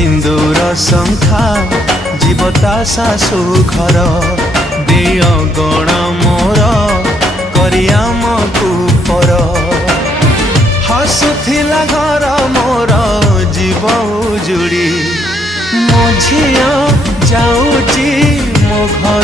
सिंदूर शंखा जीवता शाशु घर दिय गण मोर करियाम कुपर हसुथिला घर मोर जीव उजुड़ी मो झिया जाऊची मो घर